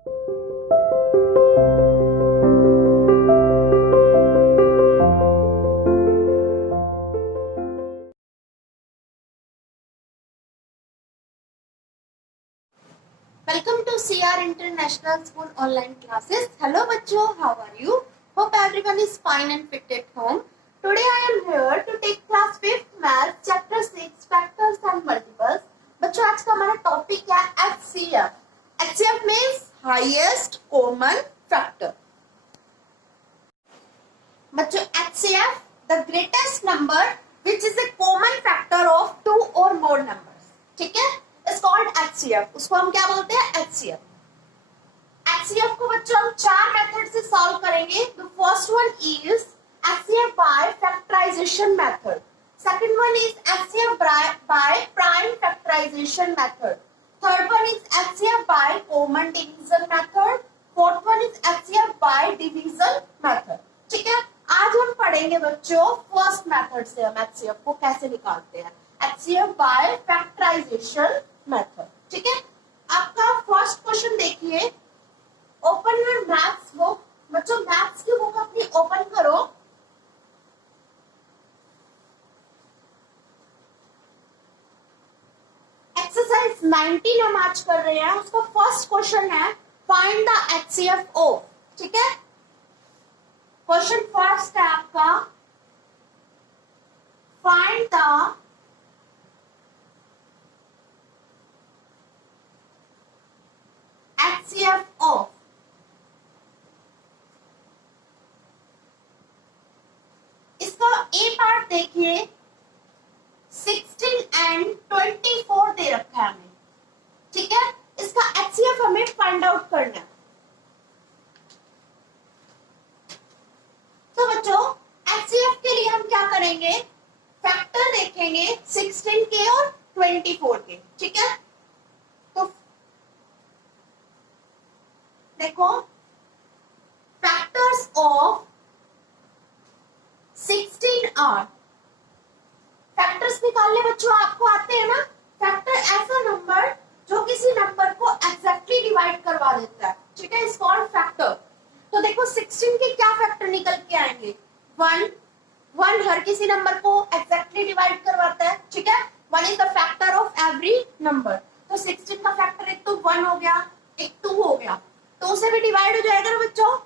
Welcome to CR International School online classes. Hello बच्चों, how are you? Hope everyone is fine and fit at home. Today I am here to take class 5th math chapter 6 factors and multiples. बच्चों आज का हमारा topic है HCF. HCF means highest common factor. बच्चों HCF the greatest number which is a common factor of two or more numbers. ठीक है? It's called HCF. उसको हम क्या बोलते हैं? HCF. HCF को बच्चों हम चार मेथड से सॉल्व करेंगे. The first one is HCF by factorization method. Second one is HCF by prime factorization method. Third one is HCF by common division method. Fourth one is HCF by division method. ठीक है? आज हम पढ़ेंगे बच्चों first method से हम HCF को कैसे निकालते हैं. HCF by factorization method. ठीक है, आपका फर्स्ट क्वेश्चन देखिए. Open your maths book. बच्चों मैथ्स की बुक अपनी ओपन करो. एक्सरसाइज 19 हम आज कर रहे हैं. उसका फर्स्ट क्वेश्चन है फाइंड द HCF ऑफ. ठीक है, क्वेश्चन फर्स्ट है आपका फाइंड द HCF of. इसका ए पार्ट देखिए 16 एंड 24 दे रखा है हमें. ठीक है, इसका HCF हमें फाइंड आउट करना है. तो बच्चों HCF के लिए हम क्या करेंगे, फैक्टर देखेंगे 16 के और 24 के. ठीक है, तो देखो फैक्टर्स ऑफ 16 आर. फैक्टर्स निकालने बच्चों आपको आते हैं ना. फैक्टर ऐसा नंबर जो किसी नंबर को एग्जैक्टली डिवाइड करवा देता है. ठीक है, इज कॉल्ड फैक्टर. तो देखो 16 के क्या फैक्टर निकल के आएंगे. 1 हर किसी नंबर को एग्जैक्टली डिवाइड करवाता है. ठीक है, 1 is the factor of every number. तो 16 का फैक्टर एक तो 1 हो गया, एक 2 हो गया, तो उसे भी डिवाइड हो जाएगा ना बच्चों.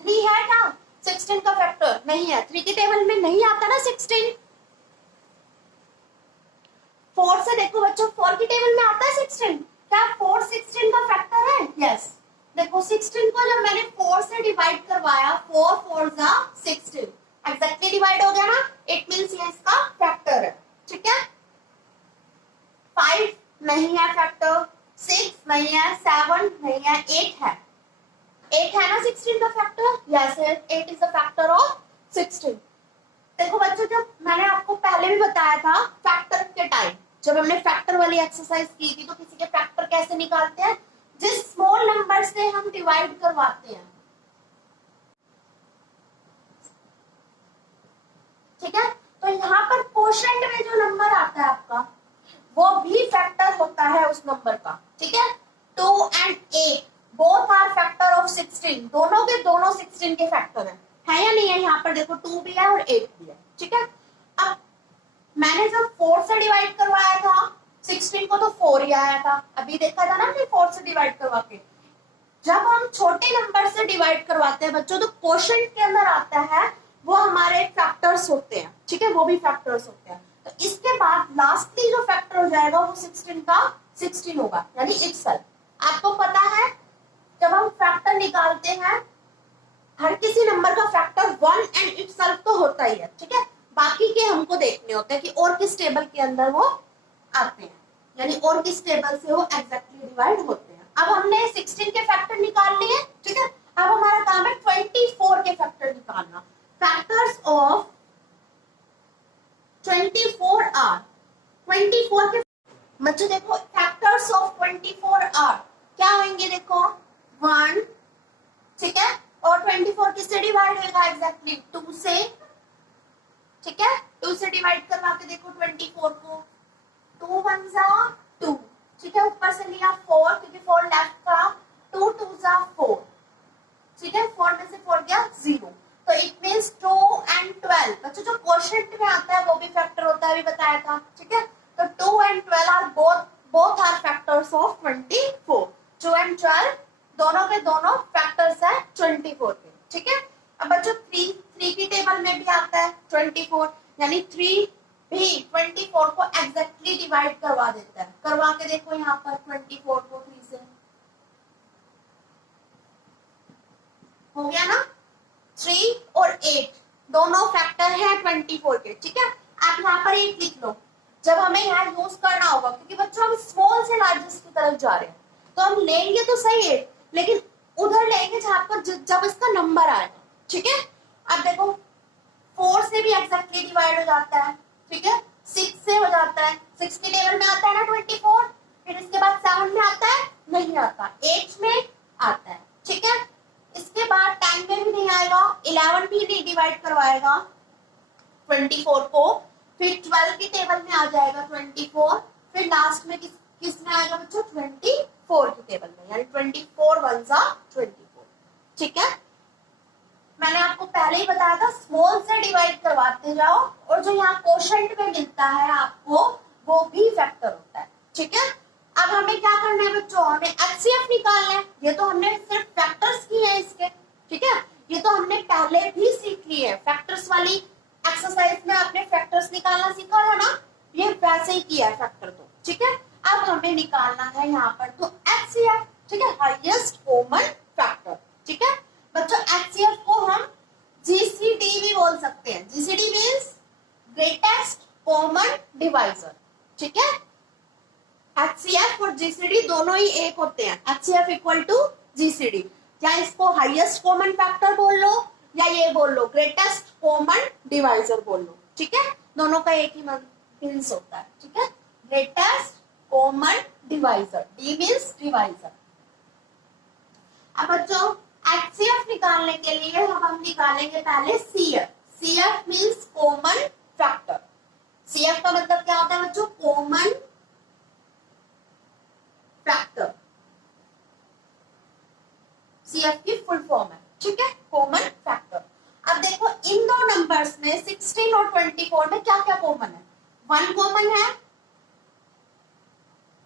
3 है क्या 16 का फैक्टर? नहीं है, 3 के टेबल में नहीं आता ना 16. 4 से देखो बच्चों 4 की टेबल में आता है 16. क्या 4 16 का फैक्टर है? यस. देखो 16 को जब मैंने 4 से डिवाइड करवाया 4 4 जा 16 एग्जैक्टली डिवाइड हो गया ना. इट मींस ये इसका फैक्टर है. ठीक है, 5 नहीं है फैक्टर, 6 नहीं है, 7 नहीं है, 8 है. 8 है ना 16 का factor. Yes, 8 is the factor of 16. देखो बच्चों जब मैंने आपको पहले भी बताया था फैक्टर के टाइम जब हमने फैक्टर वाली एक्सरसाइज की थी, तो किसी के फैक्टर कैसे निकालते हैं, जिस स्मॉल नंबर से हम डिवाइड करवाते हैं. ठीक है, तो यहाँ पर कोशेंट में जो नंबर आता है आपका वो भी फैक्टर होता है उस नंबर का. ठीक है, 2 and 8 both are factor of 16. दोनों के दोनों 16 के फैक्टर है या नहीं है. यहाँ पर देखो 2 भी है और 8 भी है. ठीक है, अब मैंने जब 4 से डिवाइड करवाया था 16 को तो 4 ही आया था. अभी देखा था ना हमने 4 से डिवाइड करवा के. जब हम छोटे नंबर से डिवाइड करवाते हैं बच्चों तो कोशेंट के अंदर आता है वो हमारे फैक्टर्स होते हैं. ठीक है, वो भी फैक्टर्स होते हैं. तो इसके बाद लास्टली जो फैक्टर हो जाएगा वो 16 का 16 होगा, यानी इटसेल्फ. आपको पता है जब हम फैक्टर निकालते हैं हर किसी नंबर का फैक्टर 1 एंड इटसेल्फ तो होता ही है. ठीक है, बाकी के हमको देखने होते हैं कि और किस टेबल के अंदर वो आते हैं, यानी और किस टेबल से वो एग्जैक्टली डिवाइड होते हैं. अब हमने 16 के फैक्टर निकाल लिए. ठीक है, अब हमारा काम है 24 के फैक्टर निकालना. Factors of 24 are. 24 के बच्चों देखो फैक्टर्स ऑफ 24 आर क्या होंगे. देखो 1. ठीक है, और 24 किससे डिवाइड होगा एग्जैक्टली 2 से. ठीक है, 2 से डिवाइड करवा के देखो 24 को. 2 1 जा 2. ठीक है, ऊपर से लिया 4 क्योंकि 4 लेफ्ट का. 2 4 में से 4 गया 0, तो इट मीन्स 2 and 12 बच्चों जो क्वोशिएंट में आता है वो भी फैक्टर होता है, अभी बताया था, ठीक है। तो 2 and 12 are both are factors of 24। 2 and 12 दोनों के दोनों फैक्टर्स है 24 के, ठीक है। अब बच्चों 3 की टेबल में भी आता है 24, यानी 3 भी 24 को एग्जैक्टली डिवाइड करवा देता है। करवा के देखो यहाँ पर 24 को 3 से, हो गया ना। 3 और 8 दोनों फैक्टर है 24 के, ठीक है। आप यहाँ पर 8 लिख लो, जब हमें यहाँ यूज करना होगा, क्योंकि बच्चों हम स्मॉल से लार्जेस्ट की तरफ जा रहे हैं, तो हम लेंगे तो सही है, लेकिन उधर लेंगे जहां पर जब इसका नंबर आएगा, ठीक है। अब देखो 4 से भी एग्जैक्टली डिवाइड हो जाता है, ठीक है। 6 से हो जाता है, 6 की टेबल में आता है ना 24, फिर इसके बाद 7 में आता है, नहीं आता, 8 में आता है, ठीक है। इसके बाद 10 में भी नहीं आएगा, 11 भी नहीं डिवाइड करवाएगा 24 को, फिर 12 की टेबल में आ जाएगा 24, फिर लास्ट में किस में आएगा बच्चों 24 की टेबल में, यानी 24 1 जा 24, ठीक है। मैंने आपको पहले ही बताया था स्मॉल से डिवाइड करवाते जाओ, और जो यहाँ क्वोशिएंट में मिलता है आपको वो भी फैक्टर होता है, ठीक है। अब हमें क्या करना है बच्चों, हमें एचसीएफ निकालना है। ये तो हमने सिर्फ फैक्टर्स किए हैं इसके, ठीक है। ये तो हमने पहले भी सीख लिए है, फैक्टर्स वाली एक्सरसाइज में आपने फैक्टर्स निकालना सीखा था ना, ये वैसे ही किया है फैक्टर तो, ठीक है। अब हमें निकालना है यहाँ पर तो एचसीएफ, ठीक है, हाईएस्ट कॉमन फैक्टर, ठीक है। बच्चों एचसीएफ को हम जीसीडी भी बोल सकते हैं। GCD means greatest common divisor, ठीक है। एचसीएफ और जीसीडी दोनों ही एक होते हैं, एचसीएफ इक्वल टू जीसीडी। या इसको हाईएस्ट कॉमन फैक्टर बोल लो, या ये बोल लो ग्रेटेस्ट कॉमन डिवाइजर बोल लो, ठीक है। दोनों का एक ही मीन्स होता है, ठीक है। Greatest common divisor, D means divisor. अब बच्चों एचसीएफ निकालने के लिए हम निकालेंगे पहले CF. CF means common factor. CF का मतलब क्या होता है बच्चों, कॉमन फैक्टर। सीएफ की फुल फॉर्म है, ठीक है, कॉमन फैक्टर। अब देखो इन दो नंबर्स में 16 और 24 में क्या क्या कॉमन है। 1 कॉमन है,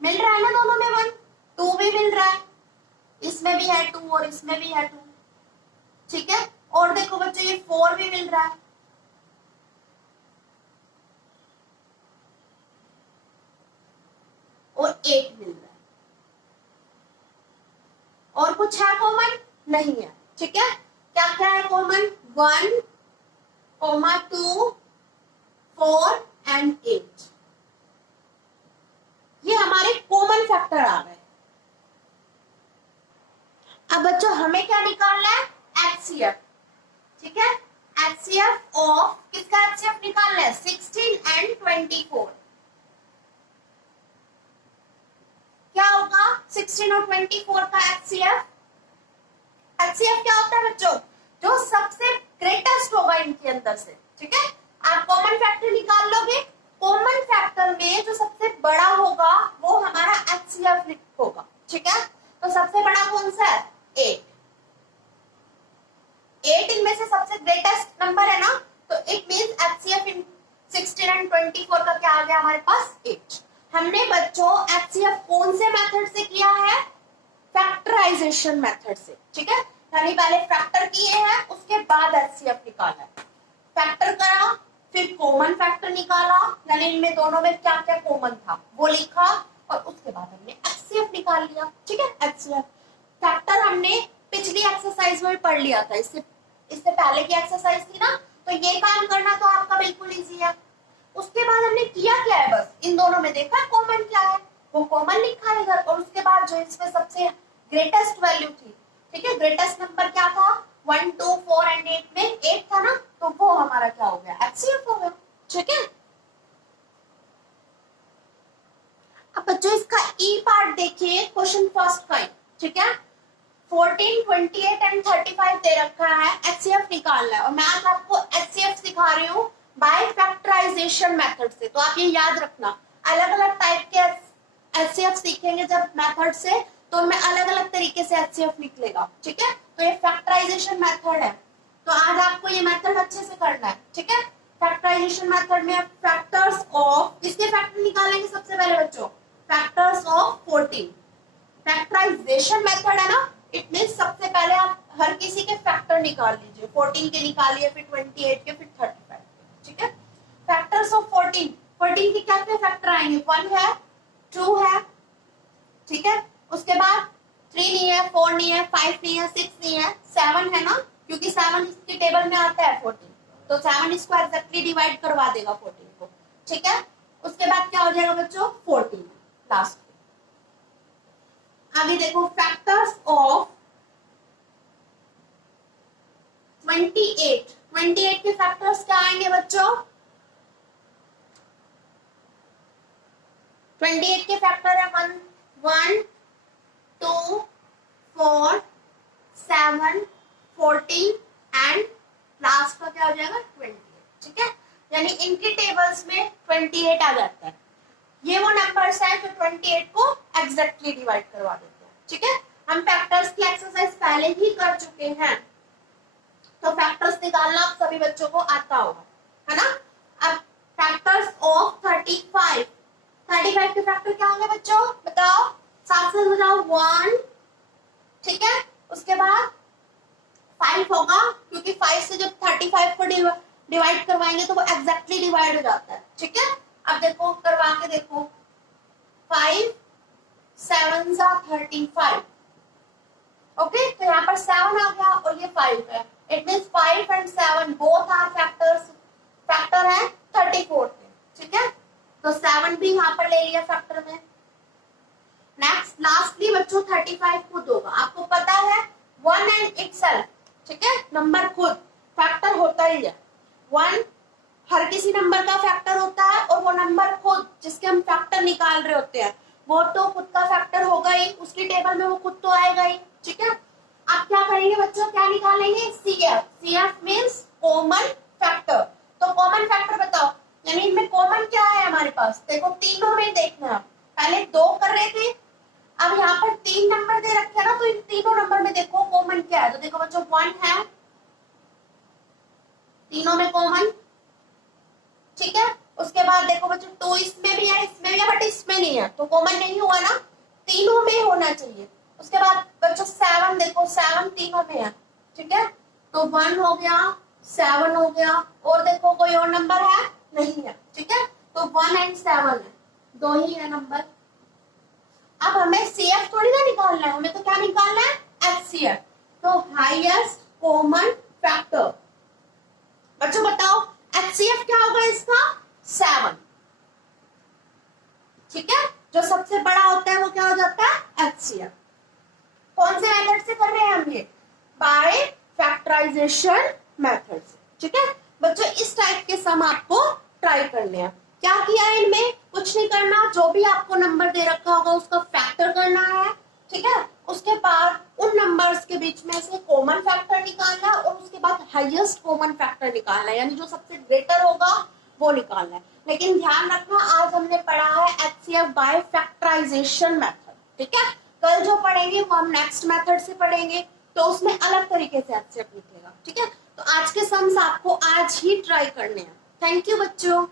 मिल रहा है ना दोनों में 1, 2 भी मिल रहा है, इसमें भी है 2 और इसमें भी है 2, ठीक है। और देखो बच्चों ये 4 भी मिल रहा है, और 8 मिल रहा है, और कुछ है कॉमन नहीं है, ठीक है। क्या क्या है कॉमन, 1, 2, 4 एंड 8, ये हमारे कॉमन फैक्टर आ गए। अब बच्चों हमें क्या निकालना है, एचसीएफ, ठीक है। एचसीएफ ऑफ किसका एचसीएफ निकालना है, 16 एंड 24। क्या होगा 16 और 24 का एचसीएफ। एचसीएफ क्या होता है बच्चों, जो सबसे ग्रेटेस्ट होगा इनके अंदर से, ठीक है। आप कॉमन फैक्टर निकाल लोगे, कॉमन फैक्टर में जो सबसे बड़ा होगा वो हमारा एचसीएफ होगा, ठीक है। तो सबसे बड़ा कौन सा है, 8। 8 इनमें से सबसे ग्रेटेस्ट नंबर है ना, तो it means HCF in 16 and 24 का क्या आ गया हमारे पास, 8। हमने बच्चों एचसीएफ कौन से मेथड से किया है, फैक्टराइजेशन मेथड से, ठीक है। यानी पहले फैक्टर किए हैं, उसके बाद एचसीएफ निकाला है। फैक्टर करा, फिर कॉमन फैक्टर निकाला, यानी इनमें दोनों में क्या क्या कॉमन था वो लिखा, और उसके बाद हमने एचसीएफ निकाल लिया, ठीक है। एचसीएफ फैक्टर हमने पिछली एक्सरसाइज में पढ़ लिया था, इससे पहले की एक्सरसाइज थी ना, तो ये काम करना तो आपका बिल्कुल इजी है। उसके बाद हमने किया क्या है, बस इन दोनों में देखा कॉमन क्या है, वो कॉमन लिखा है इधर, और उसके बाद जो इसमें सबसे ग्रेटेस्ट वैल्यू थी, ठीक है, ग्रेटेस्ट नंबर क्या था, 1, 2, 4 एंड 8 में 8 था ना, तो वो हमारा क्या हो गया, एचसीएफ हो गया, ठीक है। अब बच्चों इसका ई पार्ट देखिए, क्वेश्चन फर्स्ट का, ठीक है। 14, 28 एंड 35 दे रखा है, एचसीएफ निकालना है, और मैं आज आपको एचसीएफ सिखा रही हूँ बाय फैक्टराइजेशन मेथड से। तो आप ये याद रखना, अलग अलग टाइप के एचसीएफ सीखेंगे जब मेथड से, तो उनमें अलग अलग तरीके से एचसीएफ निकलेगा, ठीक है। तो ये फैक्टराइजेशन मेथड है। तो आज आपको ये मेथड अच्छे से करना है, ठीक है। फैक्टराइजेशन मेथड में आप फैक्टर्स ऑफ, किसके फैक्टर निकालेंगे सबसे पहले बच्चों? Factors of 14। फैक्टराइजेशन मेथड है ना, इट मींस सबसे पहले आप हर किसी के फैक्टर निकाल लीजिए। 14 के निकालिए, फिर 28 के, फिर 35, ठीक है। फैक्टर्स ऑफ 14, 14 के क्या क्या फैक्टर आएंगे? 1 है, 2 है, ठीक है। उसके बाद 3 नहीं है, 4 नहीं है, 5 नहीं है, 6 नहीं है, 7 है ना, क्योंकि 7 इसके टेबल में आता है 14, तो 7 इसको एग्जैक्टली डिवाइड करवा देगा 14 को, ठीक है। उसके बाद क्या हो जाएगा बच्चों? 14 लास्ट। आगे देखो फैक्टर्स ऑफ 28, 28 के फैक्टर्स क्या आएंगे बच्चों? 28 के फैक्टर है 1, 2, 4, 7, 14 एंड लास्ट का क्या हो जाएगा? 28, ठीक है। यानी इनके टेबल्स में 28 आ जाता है। ये वो नंबर्स हैं जो 28 को एग्जैक्टली डिवाइड करवा देते हैं, ठीक है। हम फैक्टर्स की एक्सरसाइज पहले ही कर चुके हैं, तो फैक्टर्स निकालना आप सभी बच्चों को आता होगा, है ना। अब फैक्टर्स ऑफ 35, 35 के फैक्टर क्या होंगे बच्चों? बताओ, साथ से बताओ। 1, ठीक है। उसके बाद 5 होगा, क्योंकि 5 से जब 35 को डिवाइड करवाएंगे तो वो एग्जैक्टली डिवाइड हो जाता है, ठीक है। अब देखो, करवा के देखो। 5 7 35, ओके। तो यहाँ पर 7 आ गया और ये 5 है। It means 5 and 7 both are factors, factor है 34 के, ठीक है। तो 7 भी यहाँ पर ले लिया फैक्टर में। नेक्स्ट लास्टली बच्चों 35 खुद होगा। आपको पता है 1 एंड इटसेल्फ, ठीक है, नंबर खुद फैक्टर होता ही है। 1 हर किसी नंबर का फैक्टर होता है, और वो नंबर खुद जिसके हम फैक्टर निकाल रहे होते हैं वो तो खुद का फैक्टर होगा ही, उसकी टेबल में वो खुद तो आएगा ही, ठीक है। आप क्या करेंगे बच्चों? क्या निकालेंगे? CF, CF means common factor. तो कॉमन फैक्टर बताओ, यानी इनमें कॉमन क्या है हमारे पास? देखो तीनों में देखना है, पहले 2 कर रहे थे, अब यहाँ पर 3 नंबर दे रखे हैं ना, तो इन तीनों नंबर में देखो कॉमन क्या है। तो देखो बच्चों 1 है तीनों में कॉमन, ठीक है। उसके बाद देखो बच्चों 2 इसमें भी है, इसमें भी है, बट इसमें नहीं है, तो कॉमन नहीं हुआ ना, तीनों में होना चाहिए। उसके बाद बच्चों 7, देखो 7 तीनों में है, ठीक है। तो 1 हो गया, 7 हो गया, और देखो कोई और नंबर है? नहीं है, ठीक है। तो 1 एंड 7 है, 2 ही है नंबर। अब हमें CF थोड़ी ना निकालना है, हमें तो क्या निकालना है? HCF, तो हाईएस्ट कॉमन फैक्टर। बच्चों बताओ HCF क्या होगा इसका? 7, ठीक है। जो सबसे बड़ा होता है वो क्या हो जाता है? HCF। कौन से मेथड से कर रहे हैं हम ये? बाय फैक्टराइजेशन मेथड से, ठीक है। बच्चों इस टाइप के सम आपको ट्राई करने हैं। क्या किया है इनमें? कुछ नहीं करना, जो भी आपको नंबर दे रखा होगा उसका फैक्टर करना है, ठीक है। उसके बाद उन नंबर्स के बीच में से कॉमन फैक्टर निकालना है, और उसके बाद हाईएस्ट कॉमन फैक्टर निकालना है, यानी जो सबसे ग्रेटर होगा वो निकालना है। लेकिन ध्यान रखना, आज हमने पढ़ा है HCF बाय फैक्टराइजेशन मेथड, ठीक है। कल जो पढ़ेंगे वो हम नेक्स्ट मेथड से पढ़ेंगे, तो उसमें अलग तरीके से HCF निकलेगा, ठीक है। तो आज के सम्स आपको आज ही ट्राई करने हैं। थैंक यू बच्चों।